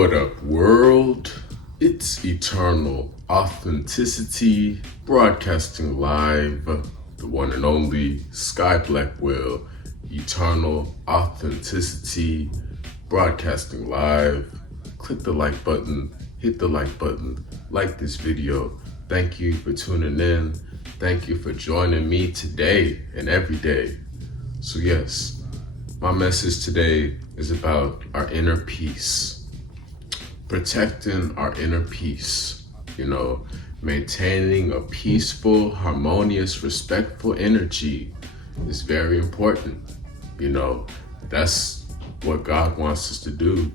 What up, world? It's Eternal Authenticity, broadcasting live, the one and only Sky Blackwell. Eternal Authenticity, broadcasting live. Click the like button, hit the like button, like this video. Thank you for tuning in. Thank you for joining me today and every day. So yes, my message today is about our inner peace. Protecting our inner peace, maintaining a peaceful, harmonious, respectful energy is very important. That's what God wants us to do,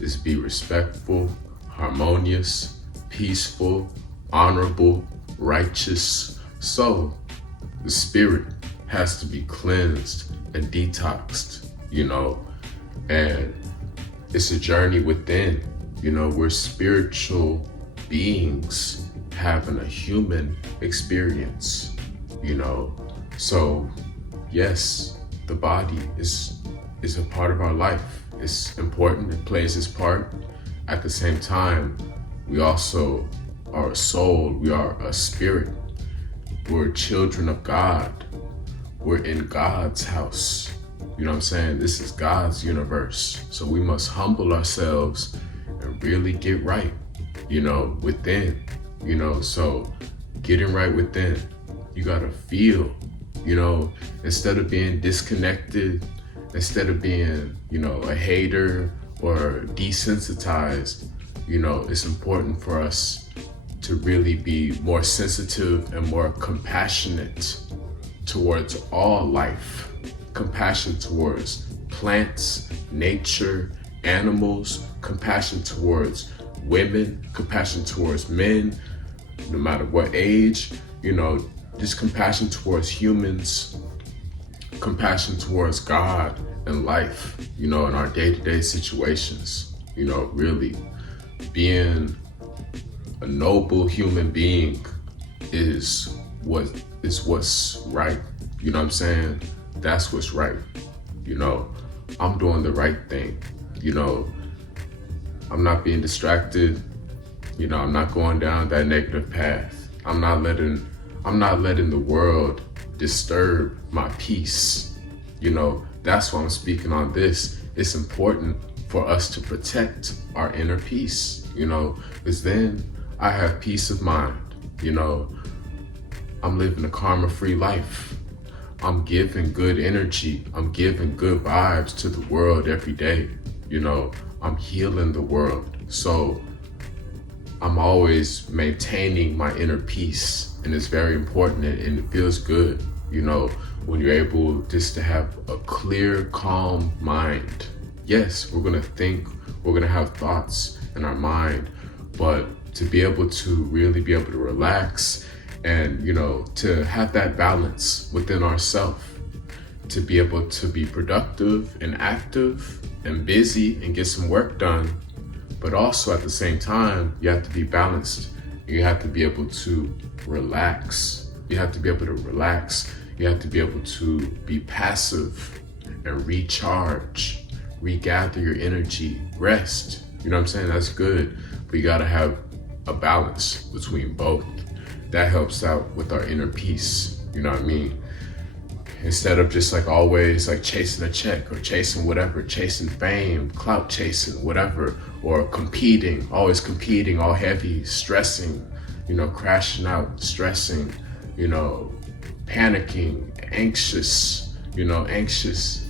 is be respectful, harmonious, peaceful, honorable, righteous. So the spirit has to be cleansed and detoxed, and it's a journey within. We're spiritual beings having a human experience, So yes, the body is a part of our life. It's important, it plays its part. At the same time, we also are a soul, we are a spirit. We're children of God. We're in God's house. You know what I'm saying? This is God's universe. So we must humble ourselves and really get right, within, so getting right within, you gotta feel, instead of being disconnected, instead of being, a hater or desensitized, it's important for us to really be more sensitive and more compassionate towards all life, compassion towards plants, nature, animals, compassion towards women, compassion towards men, no matter what age, just compassion towards humans, compassion towards God and life, in our day-to-day situations, really being a noble human being is what's right. You know what I'm saying? That's what's right. I'm doing the right thing. I'm not being distracted. I'm not going down that negative path. I'm not letting the world disturb my peace. That's why I'm speaking on this. It's important for us to protect our inner peace, because then I have peace of mind. I'm living a karma-free life. I'm giving good energy. I'm giving good vibes to the world every day. I'm healing the world. So I'm always maintaining my inner peace, and it's very important, and it feels good, when you're able just to have a clear, calm mind. Yes, we're gonna think, we're gonna have thoughts in our mind, but to be able to really be able to relax and, to have that balance within ourselves, to be able to be productive and active and busy and get some work done. But also at the same time, you have to be balanced. You have to be able to relax. You have to be able to relax. You have to be able to be passive and recharge, regather your energy, rest. You know what I'm saying? That's good. But you gotta have a balance between both. That helps out with our inner peace. You know what I mean? Instead of just always chasing a check or chasing whatever, chasing fame, clout chasing, whatever, or always competing, all heavy, stressing, crashing out, stressing, panicking, anxious,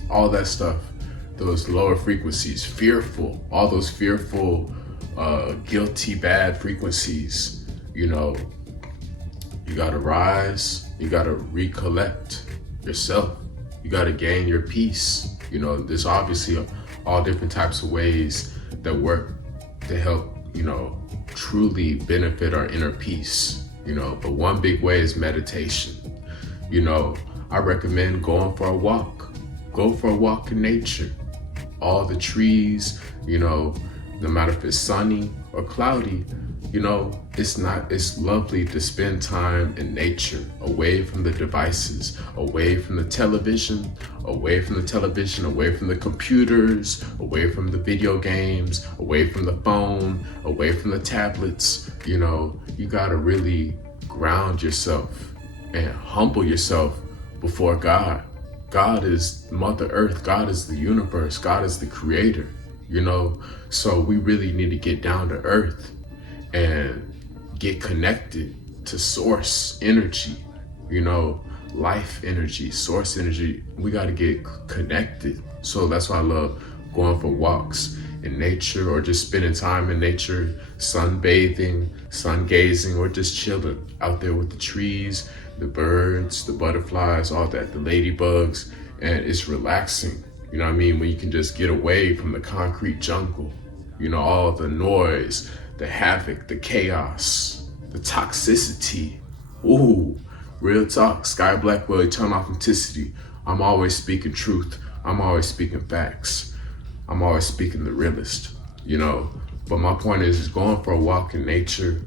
all that stuff, those lower frequencies, fearful, all those fearful, guilty, bad frequencies, you gotta rise, you gotta recollect yourself, you gotta gain your peace. There's obviously all different types of ways that work to help, truly benefit our inner peace, but one big way is meditation. I recommend going for a walk. Go for a walk in nature. All the trees, no matter if it's sunny or cloudy, It's lovely to spend time in nature, away from the devices, away from the television, away from the computers, away from the video games, away from the phone, away from the tablets. You gotta really ground yourself and humble yourself before God. God is Mother Earth. God is the universe. God is the creator, So we really need to get down to earth and get connected to source energy, life energy, source energy. We got to get connected. So that's why I love going for walks in nature, or just spending time in nature, sunbathing, sun gazing, or just chilling out there with the trees, the birds, the butterflies, all that, the ladybugs. And it's relaxing, when you can just get away from the concrete jungle, all the noise, the havoc, the chaos, the toxicity. Ooh, real talk. Sky Blackwell, eternal authenticity. I'm always speaking truth. I'm always speaking facts. I'm always speaking the realest, But my point is going for a walk in nature,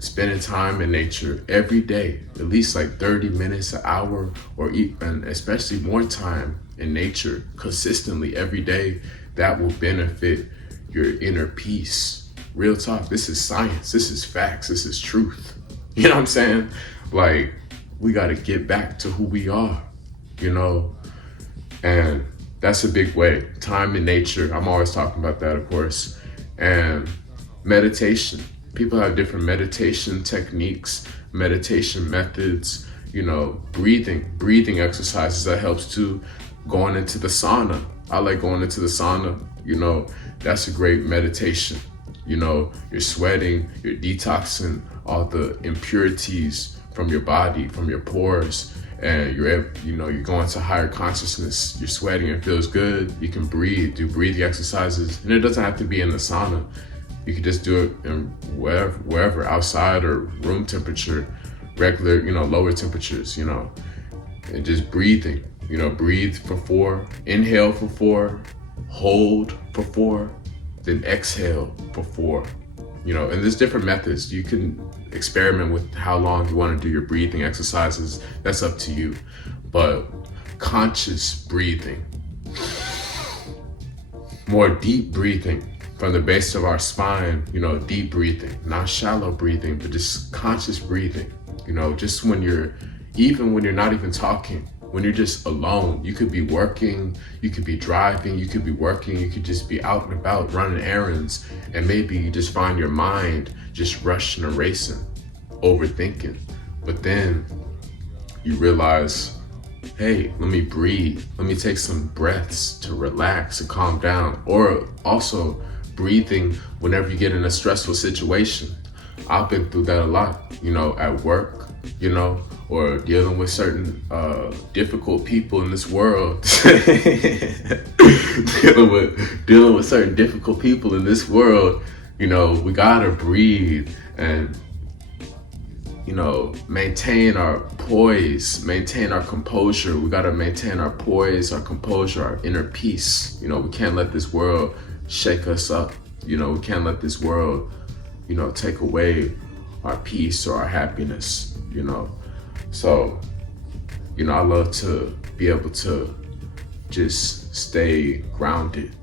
spending time in nature every day, at least like 30 minutes, an hour, or even especially more time in nature consistently every day. That will benefit your inner peace. Real talk. This is science. This is facts. This is truth. You know what I'm saying? Like, we got to get back to who we are, and that's a big way. Time in nature. I'm always talking about that, of course. And meditation. People have different meditation techniques, meditation methods, breathing exercises. That helps too. Going into the sauna. I like going into the sauna. That's a great meditation. You're sweating, you're detoxing all the impurities from your body, from your pores, and you're going to higher consciousness. You're sweating, it feels good. You can breathe, do breathing exercises, and it doesn't have to be in the sauna. You can just do it in wherever, outside or room temperature, regular, lower temperatures, and just breathing. Breathe for 4, inhale for 4, hold for 4, then exhale for 4. And there's different methods. You can experiment with how long you want to do your breathing exercises. That's up to you. But conscious breathing, more deep breathing from the base of our spine, deep breathing, not shallow breathing, but just conscious breathing, just when you're not even talking, when you're just alone. You could be working, you could be driving, you could be working, you could just be out and about running errands, and maybe you just find your mind just rushing and racing, overthinking. But then you realize, hey, let me breathe. Let me take some breaths to relax and calm down. Or also breathing whenever you get in a stressful situation. I've been through that a lot, at work, or dealing with certain difficult people in this world. dealing with certain difficult people in this world. We gotta breathe and maintain our poise, maintain our composure. We gotta maintain our poise, our composure, our inner peace. We can't let this world shake us up. We can't let this world, take away our peace or our happiness. So, I love to be able to just stay grounded.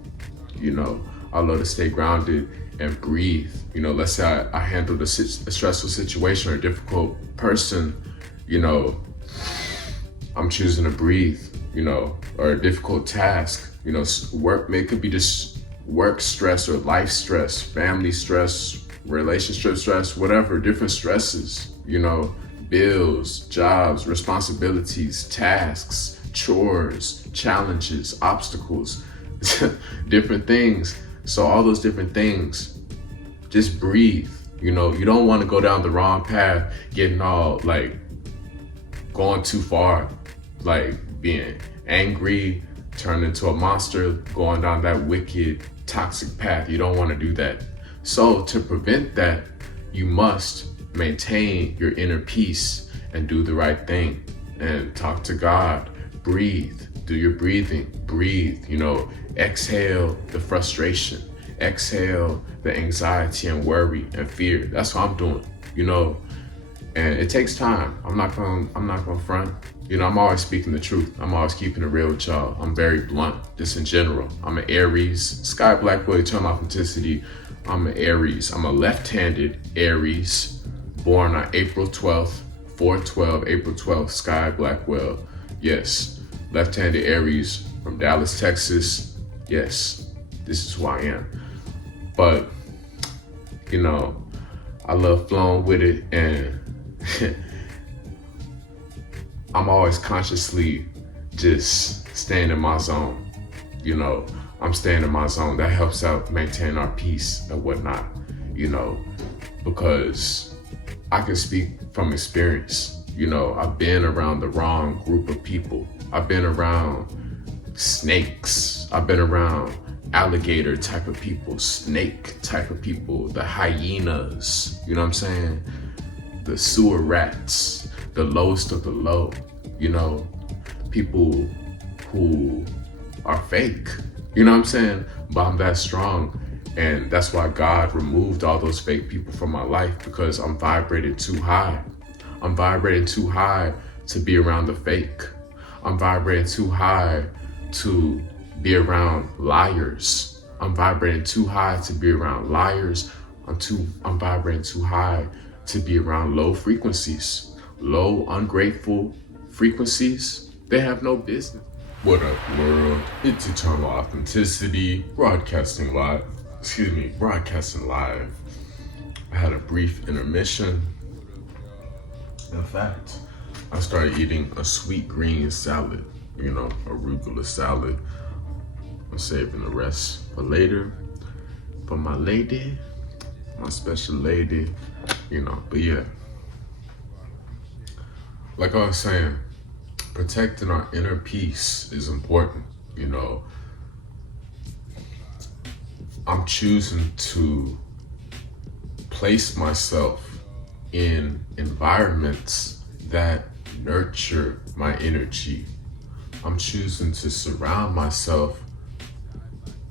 I love to stay grounded and breathe. Let's say I handled a stressful situation or a difficult person, I'm choosing to breathe, or a difficult task, work, it could be just work stress or life stress, family stress, relationship stress, whatever, different stresses, bills, jobs, responsibilities, tasks, chores, challenges, obstacles, different things. So all those different things, just breathe. You don't want to go down the wrong path, getting all like going too far, like being angry, turning into a monster, going down that wicked, toxic path. You don't want to do that. So to prevent that, you must maintain your inner peace and do the right thing and talk to God. Breathe, do your breathing, breathe, exhale the frustration, exhale the anxiety and worry and fear. That's what I'm doing, you know. And it takes time. I'm not gonna front. You know, I'm always speaking the truth. I'm always keeping it real with y'all. I'm very blunt, just in general. I'm an Aries, Sky Blackwell, Eternal Authenticity. I'm an Aries. I'm a left-handed Aries, born on April 12th, 4/12, April 12th, Sky Blackwell. Yes, left-handed Aries from Dallas, Texas. Yes, this is who I am. But, you know, I love flowing with it, and I'm always consciously just staying in my zone. You know, I'm staying in my zone. That helps out maintain our peace and whatnot, you know, because I can speak from experience. You know, I've been around the wrong group of people. I've been around snakes. I've been around alligator type of people, snake type of people, the hyenas, you know what I'm saying? The sewer rats, the lowest of the low, you know, people who are fake, you know what I'm saying? But I'm that strong, and that's why God removed all those fake people from my life, because I'm vibrating too high. I'm vibrating too high to be around the fake. I'm vibrating too high to be around liars. I'm vibrating too high to be around liars. I'm vibrating too high to be around low frequencies. Low, ungrateful frequencies, they have no business. What up, world? It's Eternal Authenticity, broadcasting live. I had a brief intermission. In fact, I started eating a sweet green salad, you know, arugula salad. I'm saving the rest for later, for my lady, my special lady, you know. But yeah, like I was saying, protecting our inner peace is important, you know. I'm choosing to place myself in environments that nurture my energy. I'm choosing to surround myself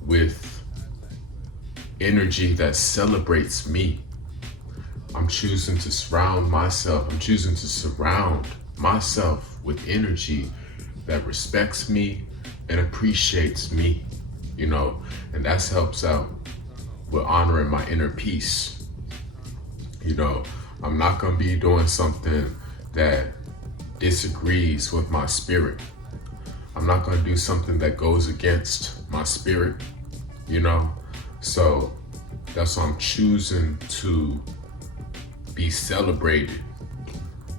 with energy that celebrates me. I'm choosing to surround myself with energy that respects me and appreciates me, you know, and that helps out with honoring my inner peace. You know, I'm not gonna be doing something that disagrees with my spirit. I'm not gonna do something that goes against my spirit, you know? So that's why I'm choosing to be celebrated.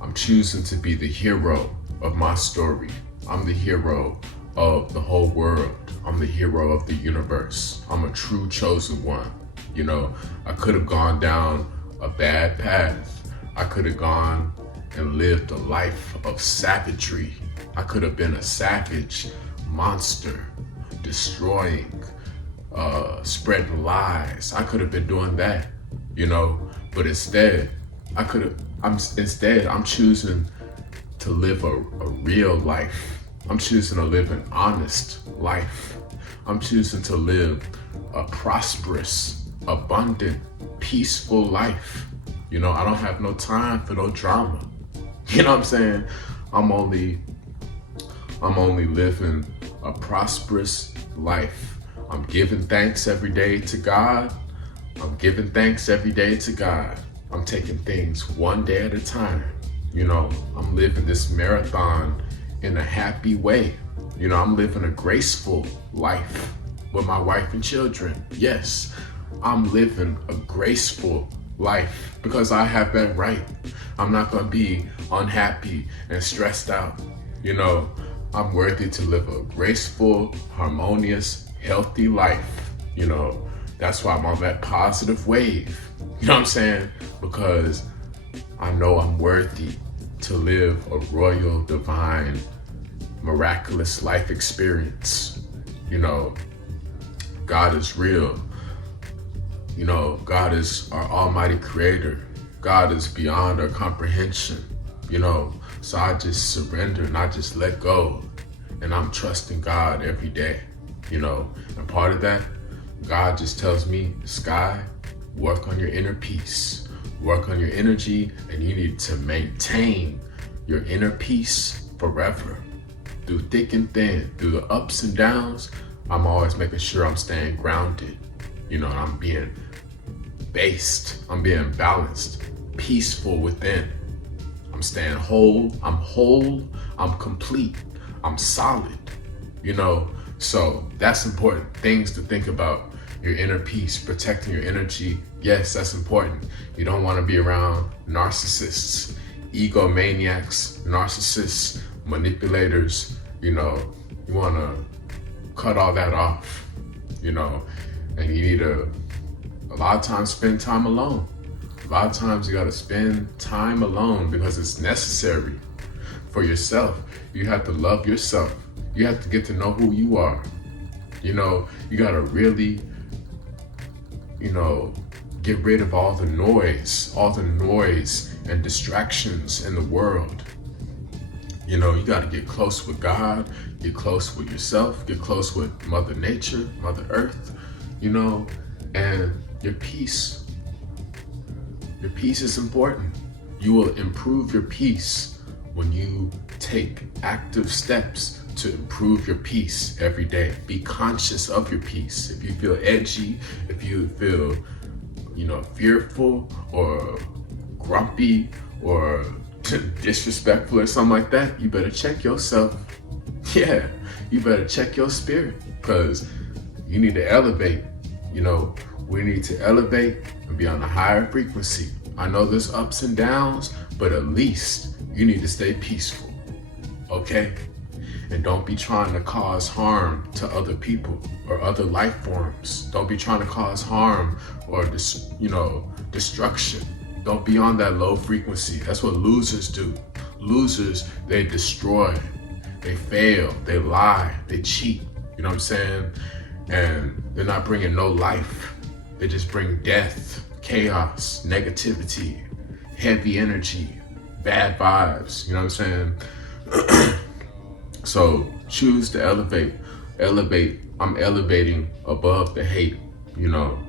I'm choosing to be the hero of my story. I'm the hero of the whole world. I'm the hero of the universe. I'm a true chosen one. You know, I could have gone down a bad path. I could have gone and lived a life of savagery. I could have been a savage monster, destroying, spreading lies. I could have been doing that, you know, but instead, I'm choosing to live a real life. I'm choosing to live an honest life. I'm choosing to live a prosperous, abundant, peaceful life. You know, I don't have no time for no drama. You know what I'm saying? I'm only living a prosperous life. I'm giving thanks every day to God. I'm giving thanks every day to God. I'm taking things one day at a time. You know, I'm living this marathon in a happy way. You know, I'm living a graceful life with my wife and children. Yes, I'm living a graceful life because I have that right. I'm not gonna be unhappy and stressed out. You know, I'm worthy to live a graceful, harmonious, healthy life. You know, that's why I'm on that positive wave. You know what I'm saying? Because I know I'm worthy to live a royal, divine, miraculous life experience. You know, God is real. You know, God is our almighty creator. God is beyond our comprehension, you know. So I just surrender and I just let go. And I'm trusting God every day, you know. And part of that, God just tells me, Sky, work on your inner peace, work on your energy, and you need to maintain your inner peace forever. Through thick and thin, through the ups and downs, I'm always making sure I'm staying grounded. You know, I'm being based, I'm being balanced, peaceful within. I'm staying whole, I'm complete, I'm solid, you know? So that's important things to think about. Your inner peace, protecting your energy. Yes, that's important. You don't want to be around narcissists, egomaniacs, narcissists, manipulators. You know, you want to cut all that off, you know, and you need to, a lot of times, spend time alone. A lot of times you got to spend time alone because it's necessary for yourself. You have to love yourself. You have to get to know who you are. You know, you got to really, you know, get rid of all the noise and distractions in the world. You know, you got to get close with God, get close with yourself, get close with Mother Nature, Mother Earth, you know, and your peace. Your peace is important. You will improve your peace when you take active steps to improve your peace every day. Be conscious of your peace. If you feel edgy, if you feel, you know, fearful or grumpy or disrespectful or something like that, you better check yourself. Yeah, you better check your spirit, because you need to elevate. You know, we need to elevate and be on a higher frequency. I know there's ups and downs, but at least you need to stay peaceful, okay? And don't be trying to cause harm to other people or other life forms. Don't be trying to cause harm or destruction. Don't be on that low frequency. That's what losers do. Losers, they destroy, they fail, they lie, they cheat. You know what I'm saying? And they're not bringing no life. They just bring death, chaos, negativity, heavy energy, bad vibes. You know what I'm saying? So choose to elevate. I'm elevating above the hate, you know.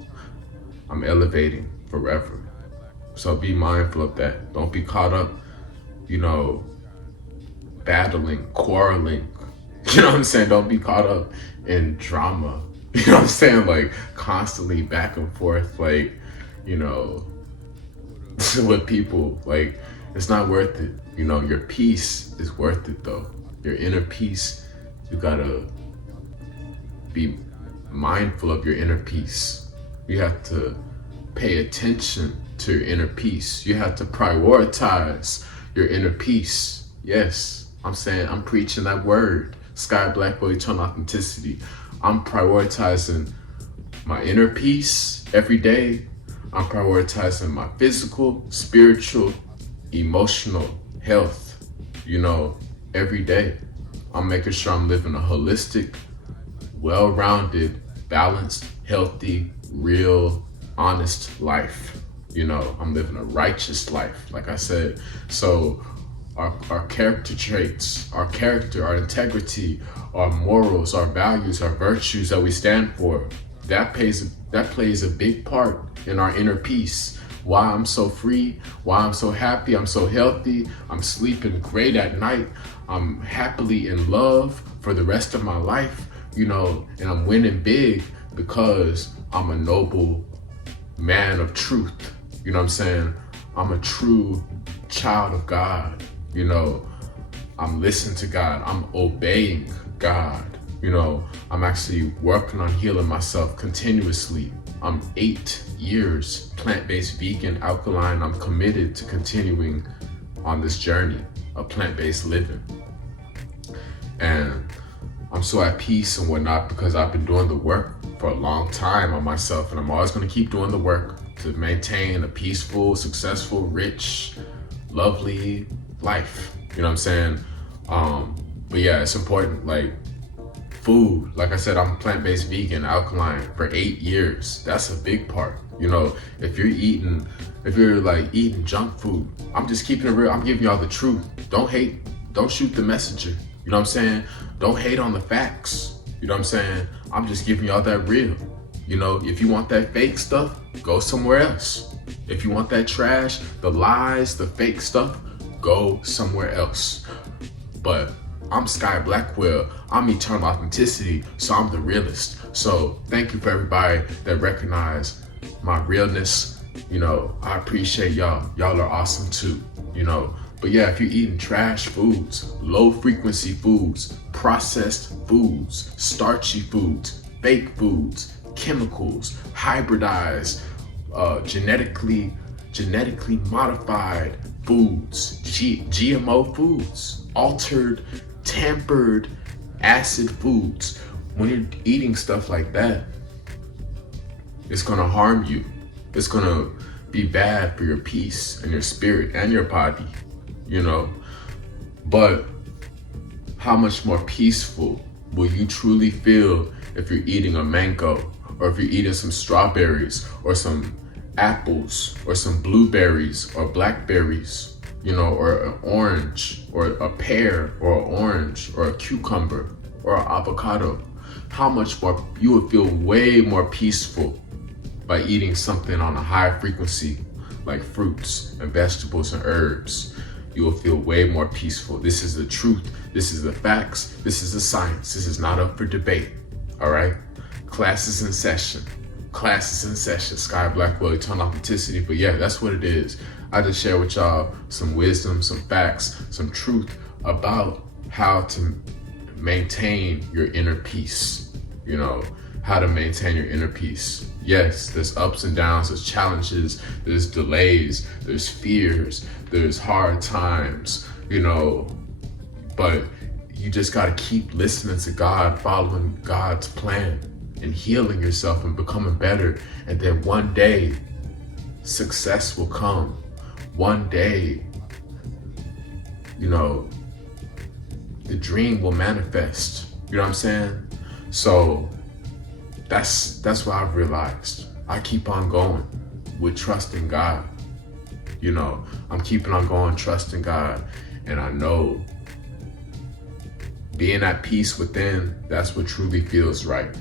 I'm elevating forever. So be mindful of that. Don't be caught up, you know, battling, quarreling. You know what I'm saying? Don't be caught up in drama. You know what I'm saying? Like constantly back and forth, like, you know, with people. Like, it's not worth it. You know, your peace is worth it though. Your inner peace, you gotta be mindful of your inner peace. You have to pay attention to your inner peace. You have to prioritize your inner peace. Yes, I'm preaching that word. Sky Blackwell, eternal authenticity. I'm prioritizing my inner peace every day. I'm prioritizing my physical, spiritual, emotional health, you know, every day. I'm making sure I'm living a holistic, well-rounded, balanced, healthy, real, honest life. You know, I'm living a righteous life, like I said. So our character traits, our character, our integrity, our morals, our values, our virtues that we stand for, that plays a big part in our inner peace. Why I'm so free, why I'm so happy, I'm so healthy, I'm sleeping great at night, I'm happily in love for the rest of my life, you know, and I'm winning big because I'm a noble man of truth. You know what I'm saying? I'm a true child of God. You know, I'm listening to God, I'm obeying God. You know, I'm actually working on healing myself continuously. I'm 8 years plant-based, vegan, alkaline. I'm committed to continuing on this journey of plant-based living. And I'm so at peace and whatnot because I've been doing the work for a long time on myself, and I'm always gonna keep doing the work to maintain a peaceful, successful, rich, lovely life. You know what I'm saying? But yeah, it's important. Like, food, like I said, I'm plant-based, vegan, alkaline for 8 years. That's a big part. You know, if you're like eating junk food, I'm just keeping it real. I'm giving y'all the truth. Don't hate, don't shoot the messenger. You know what I'm saying? Don't hate on the facts. You know what I'm saying? I'm just giving y'all that real. You know, if you want that fake stuff, go somewhere else. If you want that trash, the lies, the fake stuff, go somewhere else. But I'm Sky Blackwell. I'm eternal authenticity, so I'm the realist. So thank you for everybody that recognize my realness. You know, I appreciate y'all. Y'all are awesome too, you know. But yeah, if you're eating trash foods, low frequency foods, processed foods, starchy foods, fake foods, chemicals, hybridized, genetically modified foods, GMO foods, altered, tampered, acid foods. When you're eating stuff like that, it's gonna harm you. It's gonna be bad for your peace and your spirit and your body, you know. But how much more peaceful will you truly feel if you're eating a mango, or if you're eating some strawberries, or some apples, or some blueberries, or blackberries, you know, or an orange, or a pear, or an orange, or a cucumber, or an avocado? How much more you would feel way more peaceful by eating something on a high frequency, like fruits and vegetables and herbs. You will feel way more peaceful. This is the truth. This is the facts. This is the science. This is not up for debate. All right? Class is in session. Class is in session. Sky Blackwell, eternal authenticity. But yeah, that's what it is. I just share with y'all some wisdom, some facts, some truth about how to maintain your inner peace. You know, how to maintain your inner peace. Yes, there's ups and downs, there's challenges, there's delays, there's fears, there's hard times, you know, but you just got to keep listening to God, following God's plan, and healing yourself and becoming better. And then one day, success will come. One day, you know, the dream will manifest. You know what I'm saying? So that's what I've realized. I keep on going with trusting God. You know, I'm keeping on going, trusting God. And I know being at peace within, that's what truly feels right.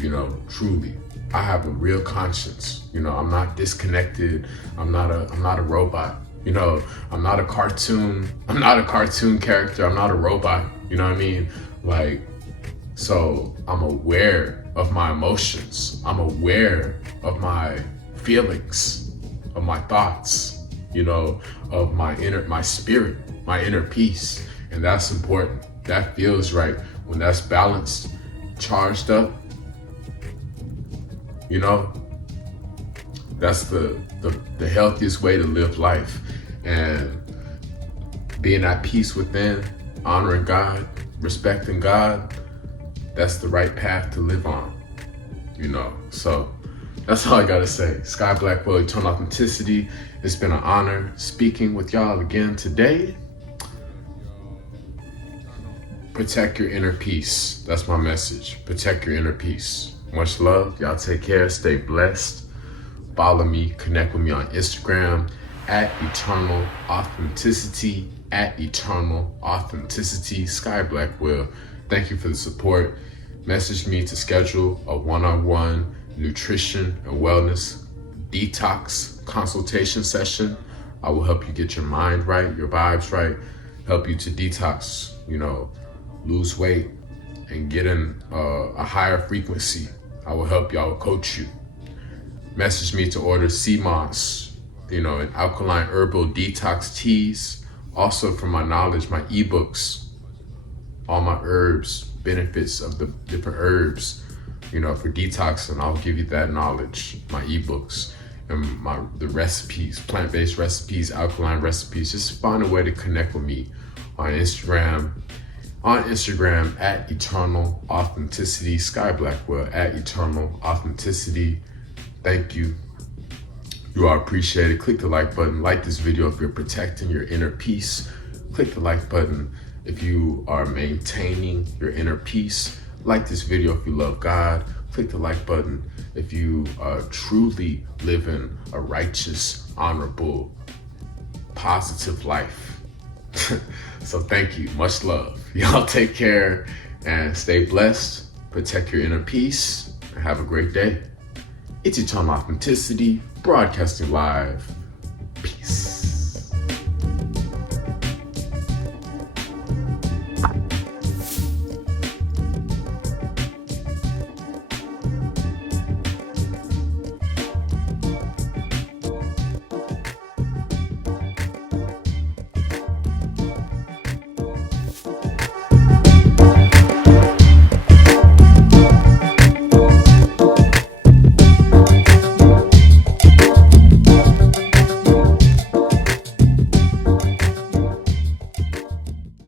You know, truly. I have a real conscience. You know, I'm not disconnected. I'm not a robot. You know, I'm not a cartoon character. I'm not a robot. You know what I mean? Like, so I'm aware of my emotions. I'm aware of my feelings, of my thoughts, you know, of my spirit, my inner peace. And that's important. That feels right. When that's balanced, charged up, you know, that's the healthiest way to live life. And being at peace within, honoring God, respecting God, that's the right path to live on, you know. So that's all I gotta say. Sky Blackwell, eternal authenticity. It's been an honor speaking with y'all again today. Protect your inner peace. That's my message. Protect your inner peace. Much love. Y'all take care. Stay blessed. Follow me. Connect with me on Instagram at Eternal Authenticity. At Eternal Authenticity. Sky Blackwell. Thank you for the support. Message me to schedule a one-on-one nutrition and wellness detox consultation session. I will help you get your mind right, your vibes right, help you to detox, you know, lose weight and get in a higher frequency. I will help you, I will coach you. Message me to order CMOS, you know, and alkaline herbal detox teas. Also, from my knowledge, my ebooks, all my herbs, benefits of the different herbs, you know, for detoxing. I'll give you that knowledge, my ebooks and the recipes, plant-based recipes, alkaline recipes. Just find a way to connect with me on Instagram at Eternal Authenticity, Sky Blackwell at Eternal Authenticity. Thank you. You are appreciated. Click the like button. Like this video if you're protecting your inner peace. Click the like button if you are maintaining your inner peace. Like this video if you love God. Click the like button if you are truly living a righteous, honorable, positive life. So thank you. Much love. Y'all take care and stay blessed. Protect your inner peace and have a great day. It's Eternal Authenticity, broadcasting live. Peace.